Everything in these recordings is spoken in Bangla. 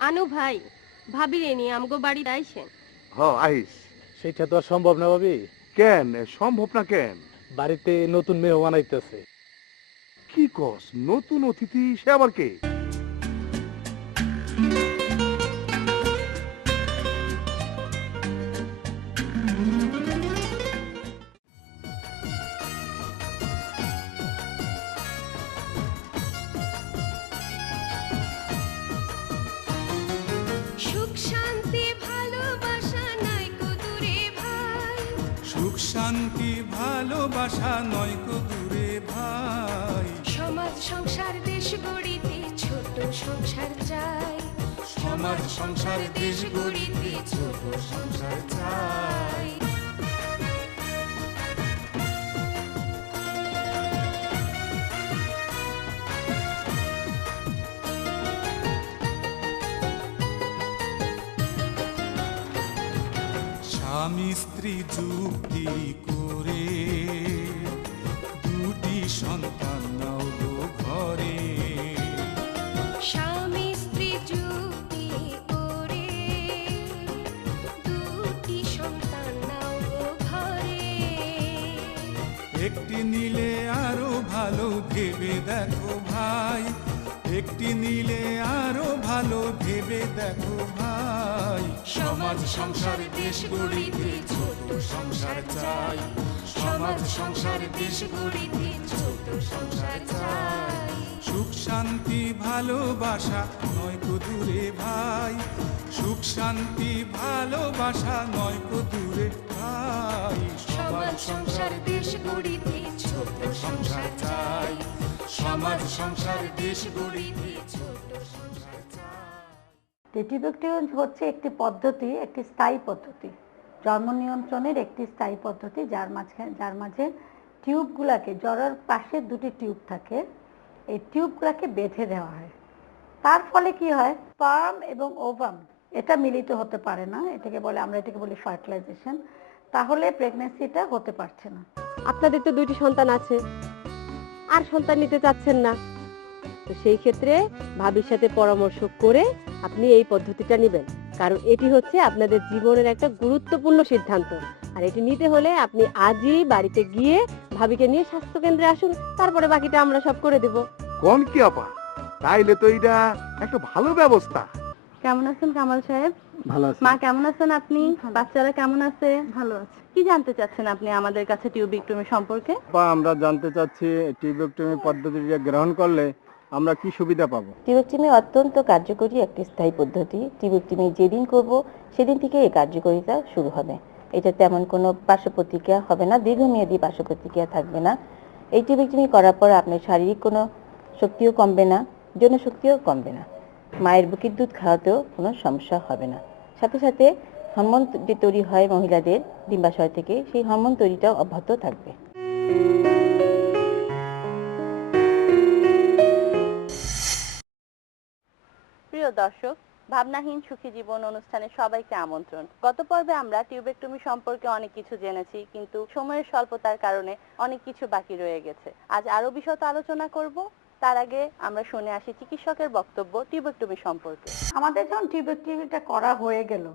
আনু ভাই ভাবিরে নিয়ে আমগো বাড়ি আইসেন। হ আইস। সেটা তো আর সম্ভব না ভাবি। কেন? সম্ভব না কেন? বাড়িতে নতুন মেয়ে বানাইতেছে কি কস? নতুন অতিথি সে আবার কে? সংসার চাই সমাজ সংসার দেশ গড়িতে ছোট সংসার চাই। স্বামী স্ত্রী যুক্তি একটি নিলে আরও ভালো ভেবে দেখো ভাই। একটি নিলে আরও ভালো ভেবে দেখো ভাই। সমাজ, সংসার দেশ গড়িতে ছোট সংসার চাই। সমাজ, সংসার দেশ গড়িতে ছোট সংসার চাই। সুখ শান্তি ভালোবাসা নয় দূরে ভাই। সুখ শান্তি ভালোবাসা নয় দূরে ভাই। সমাজ সংসার দেশ গড়িতে ছোট সংসার চাই। সমাজ সংসার দেশ গড়িতে ছোট সংসার হচ্ছে একটি পদ্ধতি একটি স্থায়ী পদ্ধতি। জন্ম নিয়ন্ত্রণের একটি স্থায়ী পদ্ধতি যার মাঝখানে যার মাঝে টিউবগুলাকে জ্বরের পাশে দুটি টিউব থাকে। এই টিউবগুলাকে বেঁধে দেওয়া হয়। তার ফলে কি হয়? স্পার্ম এবং ওভাম, এটা মিলিত হতে পারে না, এটাকে বলে, আমরা এটাকে বলি ফার্টিলাইজেশন। তাহলে প্রেগনেন্সিটা হতে পারছে না। আপনাদের তো দুইটি সন্তান আছে, আর সন্তান নিতে চাচ্ছেন না। তো সেই ক্ষেত্রে ভাবির সাথে পরামর্শ করে আপনি এই পদ্ধতিটা নেবেন। কারণ এটি হচ্ছে আপনাদের জীবনের একটা গুরুত্বপূর্ণ সিদ্ধান্ত। আর এটি নিতে হলে আপনি আজই বাড়িতে গিয়ে ভাবিকে নিয়ে স্বাস্থ্য কেন্দ্রে আসুন, তারপরে বাকিটা আমরা সব করে দেব। কোন কি আপা? তাইলে তো এটা একটা ভালো ব্যবস্থা। কেমন আছেন কামাল সাহেব? ভালো আছে। মা কেমন আছেন আপনি? বাচ্চারা কেমন আছে? ভালো আছে। কি জানতে চাচ্ছেন আপনি আমাদের কাছে টিউবিকটমি সম্পর্কে? বা আমরা জানতে চাচ্ছি টিউবেক্টমি পদ্ধতিটা গ্রহণ করলে আমরা কি সুবিধা পাবো? অত্যন্ত কার্যকরী একটি স্থায়ী পদ্ধতি। টিবেক্টিমি যেদিন করব সেদিন থেকে এই কার্যকারিতা শুরু হবে। এটা তেমন কোনো পার্শ্ব প্রতিক্রিয়া হবে না দীর্ঘমেয়াদী পার্শ্ব প্রতিক্রিয়া থাকবে না। এই টিবেক্টিমি করার পর আপনার শারীরিক কোনো শক্তিও কমবে না যৌন শক্তিও কমবে না। মায়ের বুকের দুধ খাওয়াতেও কোনো সমস্যা হবে না। সাথে সাথে হরমোন যে তৈরি হয় মহিলাদের ডিম্বাশয় থেকে, সেই হরমোন তৈরিটাও অব্যাহত থাকবে। প্রিয় দর্শক, ভাবনাহীন সুখী জীবন অনুষ্ঠানে সবাইকে আমন্ত্রণ। গত পর্বে আমরা টিউবেক্টমি সম্পর্কে অনেক কিছু জেনেছি, কিন্তু সময়ের স্বল্পতার কারণে অনেক কিছু বাকি রয়ে গেছে। আজ আরও বিশদ আলোচনা করব। তার আগে আমরা শুনে আসি চিকিৎসকের বক্তব্য টিউবেক্টমি সম্পর্কে। আমাদের যখন টিউবেক্টরিটা করা হয়ে গেল,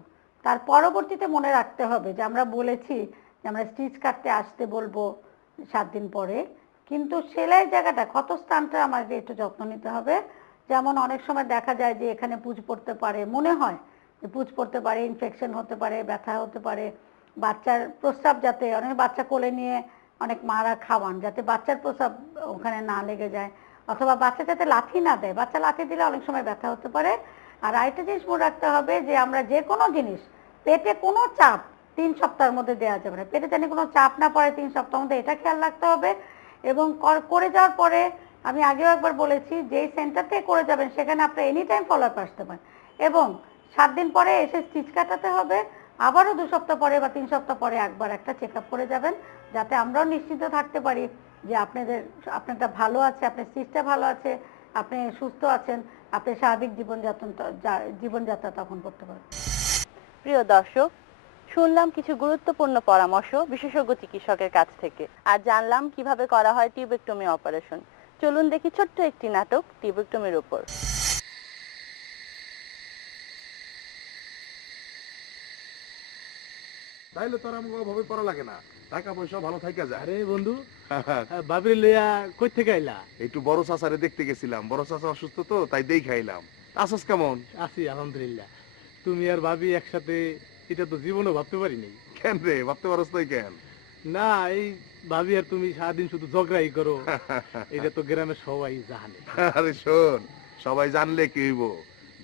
তার পরবর্তীতে মনে রাখতে হবে যে আমরা বলেছি যে আমরা স্টিচ কাটতে আসতে বলব সাত দিন পরে, কিন্তু সেলাই জায়গাটা ক্ষত স্থানটা আমাদের একটু যত্ন নিতে হবে। যেমন অনেক সময় দেখা যায় যে এখানে পুজ পড়তে পারে, মনে হয় যে পুজ পড়তে পারে ইনফেকশন হতে পারে, ব্যথা হতে পারে। বাচ্চার প্রস্রাব যাতে, অনেক বাচ্চা কোলে নিয়ে অনেক মারা খাওয়ান, যাতে বাচ্চার প্রস্রাব ওখানে না লেগে যায়। অথবা বাচ্চা যাতে লাথি না দেয়। বাচ্চা লাথি দিলে অনেক সময় ব্যথা হতে পারে। আর আরেকটা জিনিস মনে রাখতে হবে যে, আমরা যে কোনো জিনিস, পেটে কোনো চাপ তিন সপ্তাহের মধ্যে দেওয়া যাবে না। পেটে জানি কোনো চাপ না পড়ে তিন সপ্তাহের মধ্যে, এটা খেয়াল রাখতে হবে। এবং কর- যাওয়ার পরে আমি আগেও একবার বলেছি, যেই সেন্টার থেকে করে যাবেন, সেখানে আপনি এনি টাইম ফলো আপ আসতে পারেন। এবং সাত দিন পরে এসে স্টিচ কাটাতে হবে। আবারও দু সপ্তাহ পরে বা তিন সপ্তাহ পরে একবার একটা চেক আপ করে যাবেন, যাতে আমরাও নিশ্চিত থাকতে পারি। যে আপনাদের আপনারটা ভালো আছে আপনার সিটটা ভালো আছে আপনি সুস্থ আছেন আপনি স্বাভাবিক জীবনযাপন জীবনযাত্রা তখন করতে পারবেন। প্রিয় দর্শক শুনলাম কিছু গুরুত্বপূর্ণ পরামর্শ বিশেষজ্ঞ চিকিৎসকের কাছ থেকে। আর জানলাম কীভাবে করা হয় টিউবেক্টমি অপারেশন। চলুন দেখি ছোট্ট একটি নাটক টিউবেক্টমির উপর। তাইলে তোর আমাকে ভাবে পড়া লাগে না। টাকা পয়সা ভালো থাইকা যায়। আরে বন্ধু বাবির লইয়া কই থেকে আইলা? একটু বড় চাচারে দেখতে গেছিলাম। বড় চাচা অসুস্থ তো তাই দেই খাইলাম। আসস কেমন? আছি আলহামদুলিল্লাহ। তুমি আর ভাবি একসাথে এটা তো জীবনও ভাবতে পারিনি। কেন রে? ভাবতে পারস তুই কেন? না এই ভাবি আর তুমি সারাদিন শুধু ঝগড়াই করো। এটা তো গ্রামের সবাই জানে। আরে শোন সবাই জানলে কি হইব?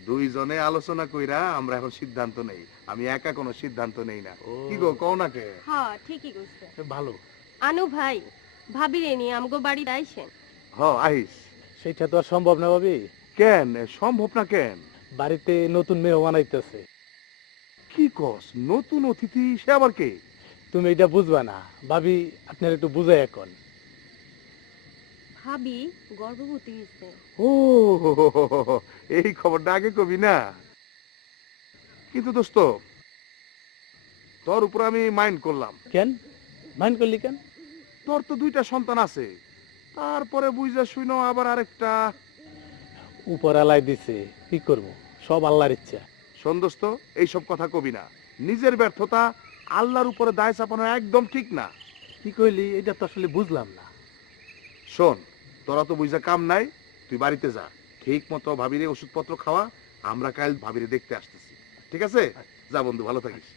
দুইজনে আলোচনা কইরা আমরা এখন সিদ্ধান্ত নেই। আমি একা কোনো সিদ্ধান্ত নেই না। কি গো কও না কে? হ্যাঁ ঠিকই কইছে। ভালো। আনু ভাই ভাবিরে নিয়ে আমগো বাড়ি আইসেন। হ আহিস সেটা তো আর সম্ভব না ভাবি। কেন? সম্ভব না কেন? বাড়িতে নতুন মেহমান আইতেছে কি কস? নতুন অতিথি? সে আবার কে? তুমি এটা বুঝবা না। ভাবি আপনার একটু বুঝাই এখন। ভাবি গর্ভবতী হয়েছে ও এই খবরটা আগে কবি না? কিন্তু দোস্ত তোর উপর আমি মাইন্ড করলাম। কেন? মাইন্ড করলি কেন? তোর তো দুইটা সন্তান আছে। তারপরে বুঝা শুনো আবার আরেকটা। উপর আলাই দিছে কি করব? সব আল্লাহর ইচ্ছা। শোন দোস্ত এইসব কথা কবি না। নিজের ব্যর্থতা আল্লাহর উপরে দায় চাপানো একদম ঠিক না। কি কইলি? এটা তো আসলে বুঝলাম না। শোন তোরা তো বুঝা কাম নাই তুই বাড়িতে যা। ঠিক মতো ভাবিরে ওষুধপত্র খাওয়া আমরা কাল ভাবিরে দেখতে আসতেছি। ঠিক আছে? যা বন্ধু ভালো থাকিস।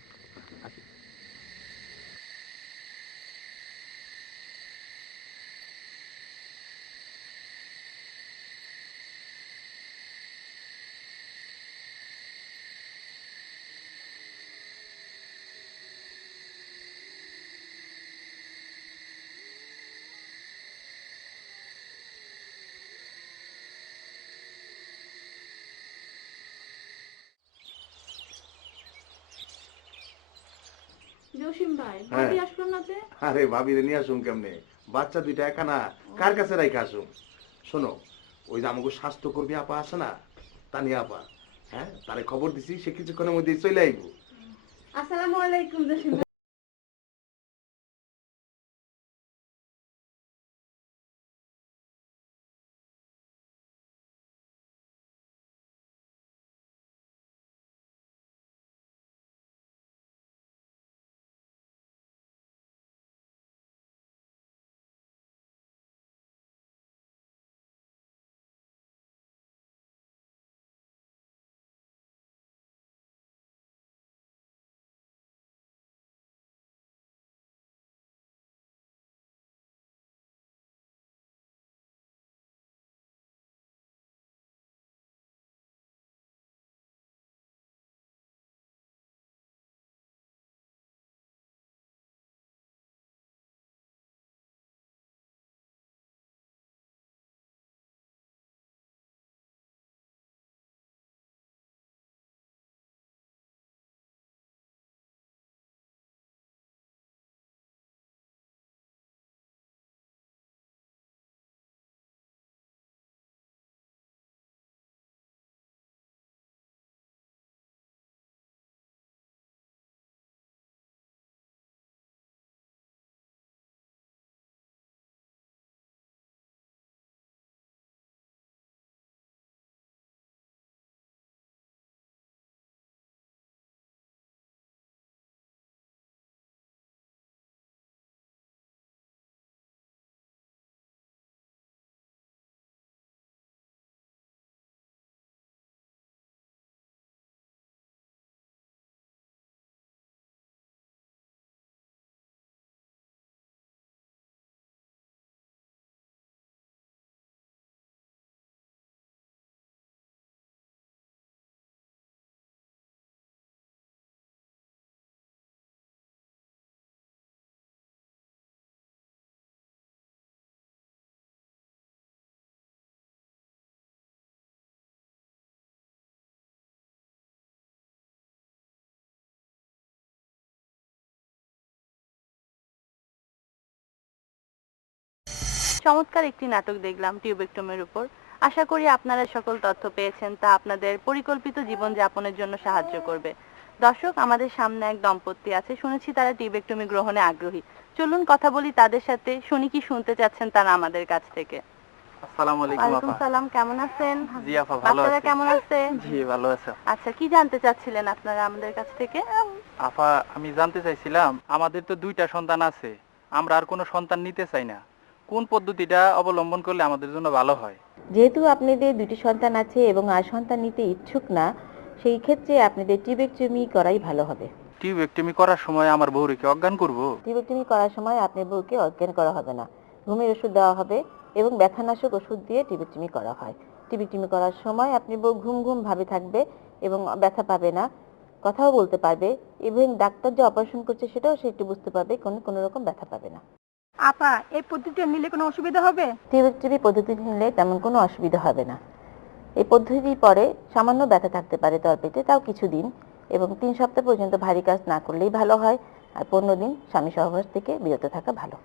জসিম ভাই হ্যাঁ। ভাবি আসলো না যে? আরে ভাবিরে নিয়ে আসুন কেমনে? বাচ্চা দুইটা একা না কার কাছে রাইখা আসুন? শোনো ওই যে আমাকে স্বাস্থ্য কর্মী আপা আছে না তানিয়া আপা হ্যাঁ তারে খবর দিছি সে কিছুক্ষণের মধ্যে চলে আইবো। আসসালামু আলাইকুম জসিম চমৎকার একটি নাটক দেখলাম টিউবেক্টমের উপর। আশা করি আপনারা সকল তথ্য পেয়েছেন তা আপনাদের পরিকল্পিত জীবনযাপনের জন্য সাহায্য করবে। দর্শক আমাদের সামনে এক দম্পতি আছে শুনেছি তারা টিউবেক্টমি গ্রহণে আগ্রহী। চলুন কথা বলি তাদের সাথে শুনি কি শুনতে চাচ্ছেন তারা আমাদের কাছ থেকে। আসসালামু আলাইকুম সালাম কেমন আছেন? জি আপা ভালো আছি। কেমন আছে? জি ভালো আছে। আচ্ছা কি জানতে চাচ্ছিলেন আপনারা আমাদের কাছ থেকে? আপা আমি জানতে চাইছিলাম আমাদের তো দুইটা সন্তান আছে আমরা আর কোনো সন্তান নিতে চাই না। কোন পদ্ধতিটা অবলম্বন করলে আমাদের জন্য ভালো হয়? যেহেতু আপনাদের দুটি সন্তান আছে এবং আর সন্তান নিতে ইচ্ছুক না সেই ক্ষেত্রে আপনাদের টিবেকটমি করাই ভালো হবে। টিউবেক্টমি করার সময় আমার বউরিকে অজ্ঞান করব? টিবেকটমি করার সময় আপনার বউকে অজ্ঞান করা হবে না। ঘুমের ওষুধ দেওয়া হবে এবং ব্যথানাশক ওষুধ দিয়ে টিবেকটমি করা হয়। টিবেকটমি করার সময় আপনি বউ ঘুম ঘুম ভাবে থাকবে এবং ব্যথা পাবে না কথাও বলতে পারবে। এবং ডাক্তার যে অপারেশন করছে সেটাও সে একটু বুঝতে পারবে কোনো কোনো রকম ব্যথা পাবে না। আপা এই পদ্ধতিটা নিলে কোনো অসুবিধা হবে? টিবেকটমি পদ্ধতি নিলে তেমন কোনো অসুবিধা হবে না। এই পদ্ধতির পরে সামান্য ব্যথা থাকতে পারে তলপেটে তাও কিছুদিন এবং তিন সপ্তাহ পর্যন্ত ভারী কাজ না করলেই ভালো হয় আর পনেরো দিন স্বামী সহবাস থেকে বিরত থাকা ভালো।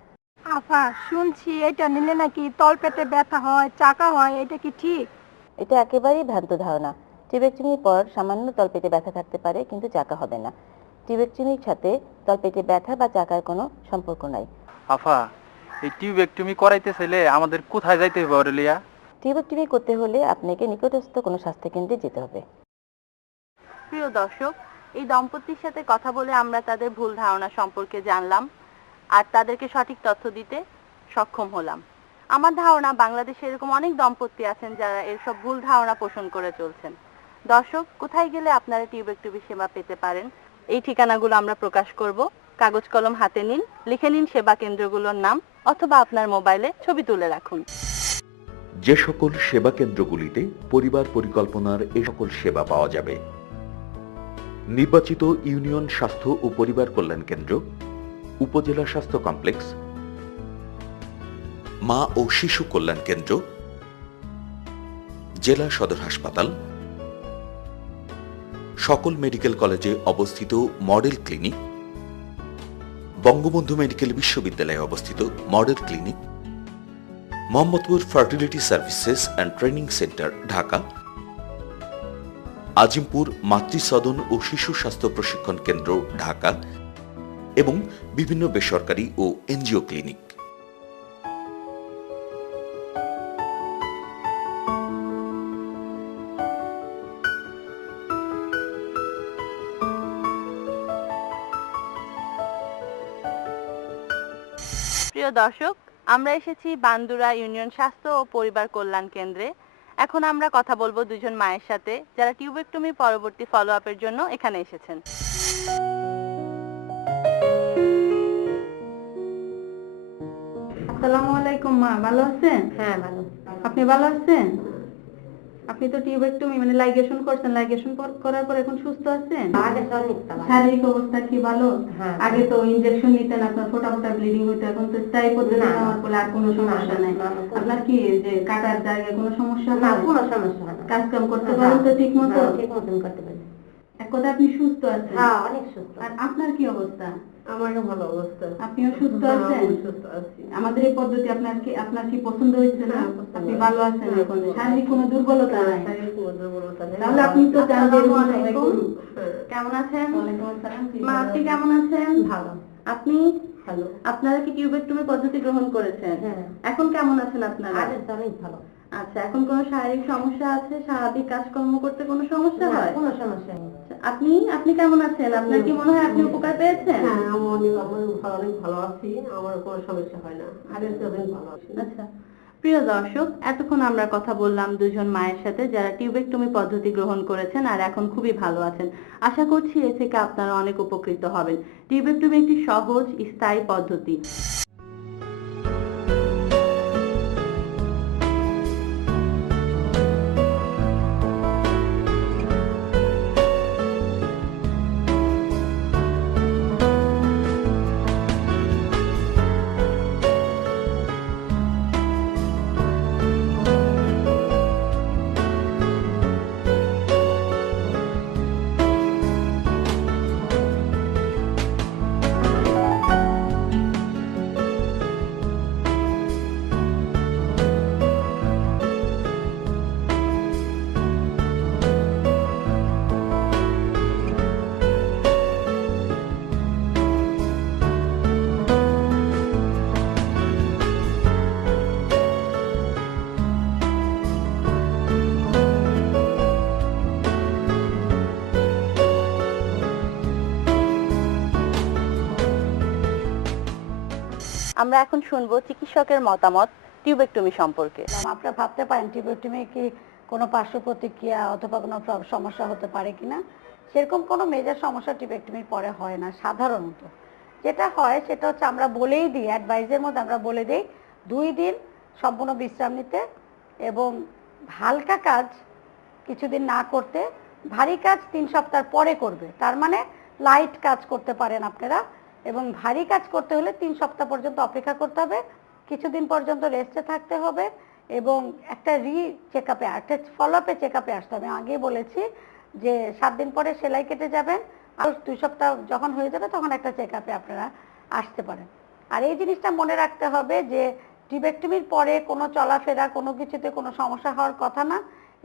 আপা শুনছি এটা নিলে নাকি তল পেটে ব্যথা হয় চাকা হয় এটা কি ঠিক? এটা একেবারেই ভ্রান্ত ধারণা। টিবেকটমির পর সামান্য তলপেটে ব্যথা থাকতে পারে কিন্তু চাকা হবে না। টিবেকটমির সাথে তলপেটে ব্যথা বা চাকার কোনো সম্পর্ক নাই। আফা এই টিউবেক্টমি করাইতে চাইলে আমাদের কোথায় যাইতে হবে অরেলিয়া টিবেকটমি করতে হলে আপনাকে নিকটস্থ কোনো স্বাস্থ্যকেন্দ্রে যেতে হবে। প্রিয় দর্শক এই দম্পতির সাথে কথা বলে আমরা তাদের ভুল ধারণা সম্পর্কে জানলাম আর তাদেরকে সঠিক তথ্য দিতে সক্ষম হলাম। আমার ধারণা বাংলাদেশে এরকম অনেক দম্পতি আছেন যারা এসব ভুল ধারণা পোষণ করে চলছেন। দর্শক কোথায় গেলে আপনারা টিউবেক্টবি সেবা পেতে পারেন? এই ঠিকানাগুলো আমরা প্রকাশ করব। কাগজ কলম হাতে নিন, লিখে নিন সেবা কেন্দ্রগুলোর নাম অথবা আপনার মোবাইলে ছবি তুলে রাখুন। যে সকল সেবা কেন্দ্রগুলিতে পরিবার পরিকল্পনার এ সকল সেবা পাওয়া যাবে। নির্বাচিত ইউনিয়ন স্বাস্থ্য ও পরিবার কল্যাণ কেন্দ্র, উপজেলা স্বাস্থ্য কমপ্লেক্স, মা ও শিশু কল্যাণ কেন্দ্র, জেলা সদর হাসপাতাল, সকল মেডিকেল কলেজে অবস্থিত মডেল ক্লিনিক বঙ্গবন্ধু মেডিকেল বিশ্ববিদ্যালয়ে অবস্থিত model clinic, Mohammadpur fertility services and training centre, Dhaka, Azimpur মাতৃসদন ও শিশু স্বাস্থ্য প্রশিক্ষণ কেন্দ্র, ঢাকা, এবং বিভিন্ন বেসরকারি ও এনজিও ক্লিনিক। প্রিয় দর্শক আমরা এসেছি বান্দুরা ইউনিয়ন স্বাস্থ্য ও পরিবার কল্যাণ কেন্দ্রে। এখন আমরা কথা বলব দুজন মায়ের সাথে যারা টিউবেক্টমি পরবর্তী ফলো আপের জন্য এখানে এসেছেন। আসসালামু আলাইকুম মা ভালো আছেন? হ্যাঁ ভালো আপনি ভালো আছেন? আপনি তো টিউবেক্টমি মানে লাইগেশন করছেন লাইগেশন করার পর এখন সুস্থ আছেন? আগে অনেক শারীরিক অবস্থা কি ভালো? হ্যাঁ। আগে তো ইনজেকশন নিতেন আপনার ফোটা ফোটা ব্লিডিং হইতো এখন তো স্থায়ী পদ্ধতি। নেওয়ার ফলে আর কোনো সমস্যা নাই। আপনার কি যে কাটার জায়গায় কোনো সমস্যা না কোনো সমস্যা না। কাজ কাম করতে পারেন তো ঠিক মতো? ঠিক মতন করতে পারি। এক কথা আপনি সুস্থ আছেন? হ্যাঁ। অনেক সুস্থ। আর আপনার কি অবস্থা? আমারও ভালো অবস্থা। আপনিও সুস্থ আছেন? সুস্থ আছি। আমাদের এই পদ্ধতি আপনার কি আপনার কি পছন্দ হয়েছে না? হ্যাঁ, আপনি ভালো আছেন এখন? শারীরিক কোনো দুর্বলতা নাই? শারীরিক কোনো দুর্বলতা নেই। তাহলে আপনি তো। কেমন আছেন? ওয়ালাইকুম আসসালাম, মা আপনি কেমন আছেন? ভালো। আপনি? ভালো। আপনারা কি টিউবেক্টমি পদ্ধতি গ্রহণ করেছেন? হ্যাঁ। এখন কেমন আছেন আপনারা? আগের অনেক ভালো। আচ্ছা এখন কোনো শারীরিক সমস্যা আছে? স্বাভাবিক কাজকর্ম করতে কোনো সমস্যা হয়? কোনো সমস্যা নেই। আপনি আপনি কেমন আছেন? আপনার কি মনে হয় আপনি উপকার পেয়েছেন? হ্যাঁ আমি অনেক অনেক ভালো আছি। আমার কোনো সমস্যা হয় না। আগের অনেক ভালো আছি। আচ্ছা প্রিয় দর্শক এতক্ষণ আমরা কথা বললাম দুজন মায়ের সাথে যারা টিউবেক্টমি পদ্ধতি গ্রহণ করেছেন আর এখন খুবই ভালো আছেন। আশা করছি এ থেকে আপনারা অনেক উপকৃত হবেন। টিউবেক্টমি একটি সহজ স্থায়ী পদ্ধতি। আমরা এখন শুনব চিকিৎসকের মতামত টিউবেক্টমি সম্পর্কে। আপনারা ভাবতে পারেন টিউবেক্টমি কি কোনো পার্শ্ব প্রতিক্রিয়া অথবা কোনো সমস্যা হতে পারে কিনা? সেরকম কোনো মেজর সমস্যা টিউবেক্টমির পরে হয় না, সাধারণত। যেটা হয় সেটা হচ্ছে আমরা বলেই দিই অ্যাডভাইজের মধ্যে আমরা বলে দিই, দুই দিন সম্পূর্ণ বিশ্রাম নিতে এবং হালকা কাজ কিছুদিন না করতে, ভারী কাজ তিন সপ্তাহ পরে করবে। তার মানে লাইট কাজ করতে পারেন আপনারা। এবং ভারী কাজ করতে হলে তিন সপ্তাহ পর্যন্ত অপেক্ষা করতে হবে, কিছুদিন পর্যন্ত রেস্টে থাকতে হবে এবং একটা রি চেক আপে ফলো আপে চেক আপে আসতে হবে। আগেই বলেছি যে সাত দিন পরে সেলাই কেটে যাবেন, আর দুই সপ্তাহ যখন হয়ে যাবে তখন একটা চেক আপে আপনারা আসতে পারেন। আর এই জিনিসটা মনে রাখতে হবে যে টিবেক্টমির পরে কোনো চলাফেরা, কোনো কিছুতে কোনো সমস্যা হওয়ার কথা না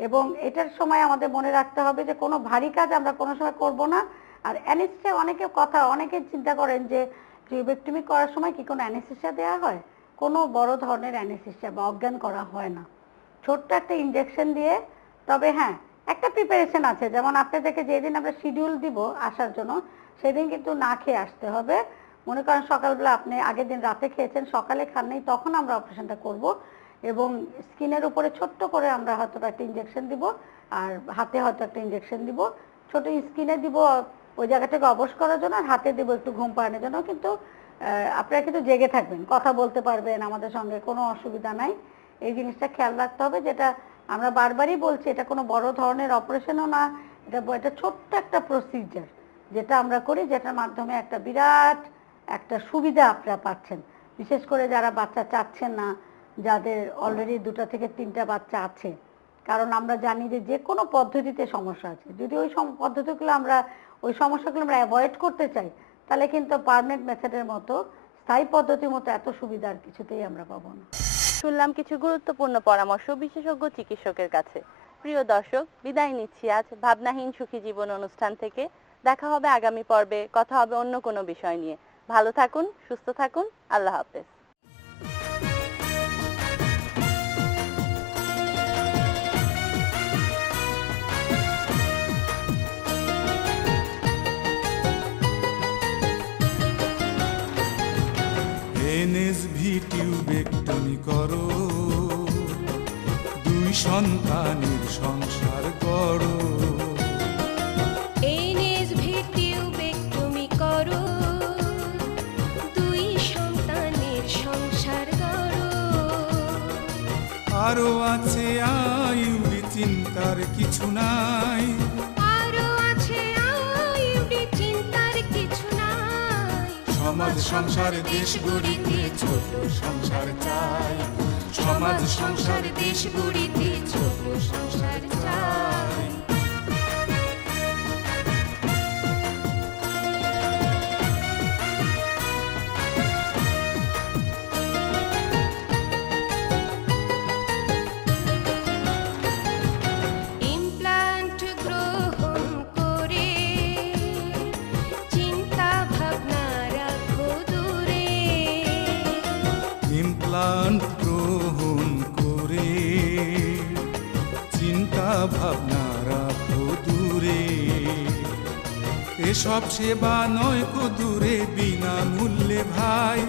এবং এটার সময় আমাদের মনে রাখতে হবে যে কোনো ভারী কাজ আমরা কোনো সময় করব না। আর অ্যানেস্থিসিয়া অনেকে কথা, অনেকে চিন্তা করেন যে টিউবেক্টমি করার সময় কি কোনো অ্যানেস্থিসিয়া দেওয়া হয়? কোনো বড় ধরনের অ্যানেস্থিসিয়া বা অজ্ঞান করা হয় না। ছোট্ট একটা ইনজেকশন দিয়ে, তবে হ্যাঁ একটা প্রিপারেশন আছে। যেমন আপনাদেরকে যেদিন আমরা শিডিউল দিব আসার জন্য, সেদিন কিন্তু না খেয়ে আসতে হবে। মনে করেন সকালবেলা আপনি আগের দিন রাতে খেয়েছেন, সকালে খান নেই তখন আমরা অপারেশনটা করব এবং স্কিনের উপরে ছোট্ট করে আমরা হয়তো একটা ইনজেকশন দিব, আর হাতে হয়তো একটা ইনজেকশন দিব। ছোট স্কিনে দিব ওই জায়গাটাকে অবশ করার জন্য আর হাতে দিব একটু ঘুম পাড়ানোর জন্য। কিন্তু আপনারা কিন্তু জেগে থাকবেন, কথা বলতে পারবেন, আমাদের সঙ্গে কোনো অসুবিধা নাই। এই জিনিসটা খেয়াল রাখতে হবে যেটা আমরা বারবারই বলছি, এটা কোনো বড় ধরনের অপারেশনও না, এটা এটা ছোট্ট একটা প্রসিজার যেটা আমরা করি, যেটার মাধ্যমে একটা বিরাট একটা সুবিধা আপনারা পাচ্ছেন। বিশেষ করে যারা বাচ্চা চাচ্ছেন না, যাদের অলরেডি দুটা থেকে তিনটা বাচ্চা আছে। কারণ আমরা জানি যে যে কোনো পদ্ধতিতে সমস্যা আছে। যদি ওই পদ্ধতিগুলো আমরা ওই সমস্যাগুলো আমরা অ্যাভয়েড করতে চাই, তাহলে কিন্তু পার্মানেন্ট মেথডের মতো স্থায়ী পদ্ধতির মতো এত সুবিধা আর কিছুতেই আমরা পাবো না। শুনলাম কিছু গুরুত্বপূর্ণ পরামর্শ বিশেষজ্ঞ চিকিৎসকের কাছে। প্রিয় দর্শক, বিদায় নিচ্ছি আজ ভাবনাহীন সুখী জীবন অনুষ্ঠান থেকে। দেখা হবে আগামী পর্বে, কথা হবে অন্য কোনো বিষয় নিয়ে। ভালো থাকুন, সুস্থ থাকুন, আল্লাহ হাফেজ। সন্তানের সংসার টিউবেক্টমি করো। দুই সন্তানের সংসার গড়ো আরও আছে আয়ুরি চিন্তার কিছু নাই। আরও আছে আয়ুরি চিন্তার কিছু নাই। সমাজ সংসার দেশ গড়িতে ছোট সংসার চাই। সমাজ সংসার দেশ গড়িতে ছোট সংসার চাই। এসব সেবা নয় কো দূরে বিনামূল্যে ভাই।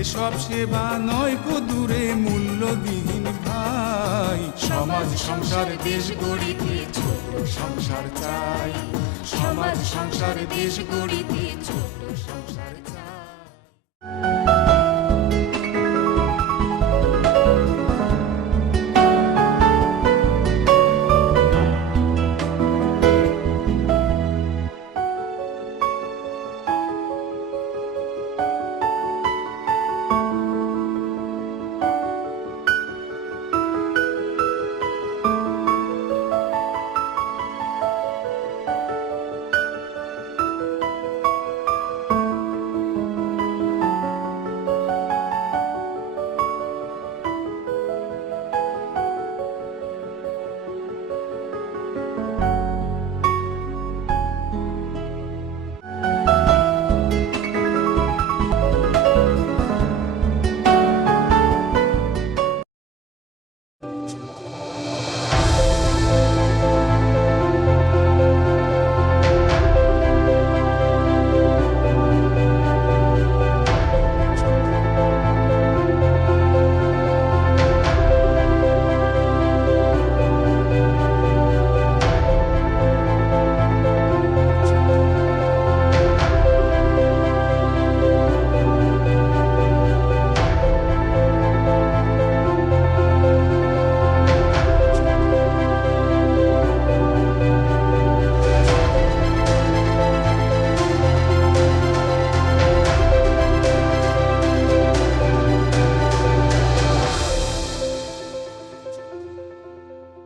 এসব সেবা নয় কো দূরে মূল্যবিহীন ভাই। সমাজ, সংসার, দেশ গড়িতে ছোট সংসার চাই। সমাজ, সংসার, দেশ গড়িতে ছোট সংসার চাই।